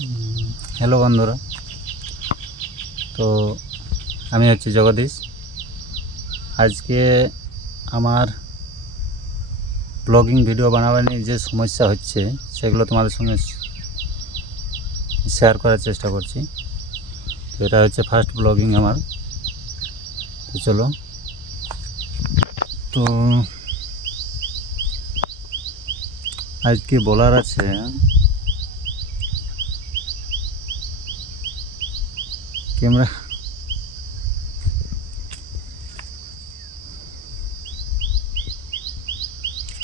Hello বন্ধুরা, তো আমি হচ্ছি জগদীশ। আজকে আমার ব্লগিং ভিডিও বানাবার নিয়ে যে সমস্যা হচ্ছে সেগুলো তোমাদের সঙ্গে শেয়ার করার চেষ্টা করছি। তো এটা হচ্ছে ফার্স্ট ব্লগিং আমার। তো চলো, তো আজকে বলার আছে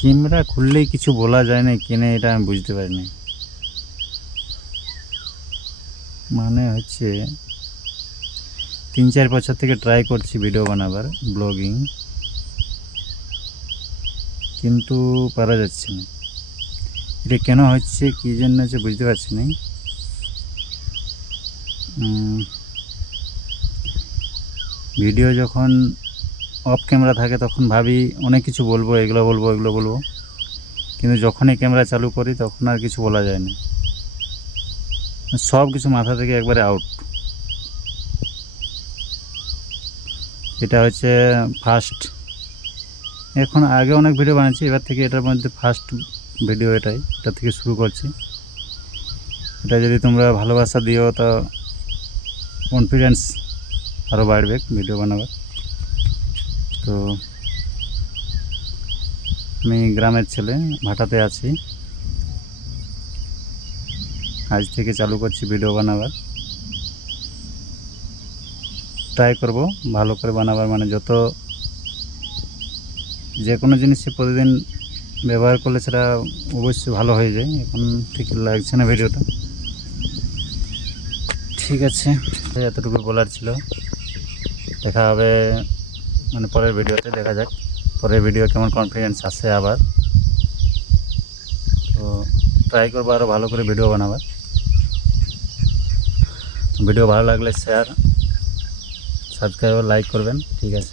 ক্যামেরা খুললেই কিছু বলা যায় না, কেনে এটা আমি বুঝতে পারিনি। মানে হচ্ছে 3-4 বছর থেকে ট্রাই করছি ভিডিও বানাবার, ব্লগিং, কিন্তু পারা যাচ্ছে না। এটা কেন হচ্ছে, কী জন্য হচ্ছে বুঝতে পারছি না। ভিডিও যখন অফ ক্যামেরা থাকে তখন ভাবি অনেক কিছু বলবো, এগুলো বলবো, কিন্তু যখনই ক্যামেরা চালু করি তখন আর কিছু বলা যায় না, সব কিছু মাথা থেকে একবারে আউট। এটা হচ্ছে ফার্স্ট। এখন আগে অনেক ভিডিও বানিয়েছি, এবার থেকে এটার মধ্যে ফার্স্ট ভিডিও এটা থেকে শুরু করছি। এটা যদি তোমরা ভালোবাসা দিও তো কনফিডেন্স আরও বাড়বে ভিডিও বানাবার। তো আমি গ্রামের ছেলে, ভাটাতে আছি। আজ থেকে চালু করছি ভিডিও বানাবার, ট্রাই করব ভালো করে বানাবার। মানে যে কোনো জিনিসই প্রতিদিন ব্যবহার করলে সেটা অবশ্যই ভালো হয়ে যায়। এখন ঠিক লাগছে না ভিডিওটা। ঠিক আছে, এতটুকু বলার ছিল। দেখা হবে মানে পরের ভিডিওতে, দেখা যাক পরের ভিডিও কেমন কনফিডেন্স আসে আবার। তো ট্রাই করবো আরও ভালো করে ভিডিও বানাবার। ভিডিও ভালো লাগলে শেয়ার, সাবস্ক্রাইব, লাইক করবেন। ঠিক আছে।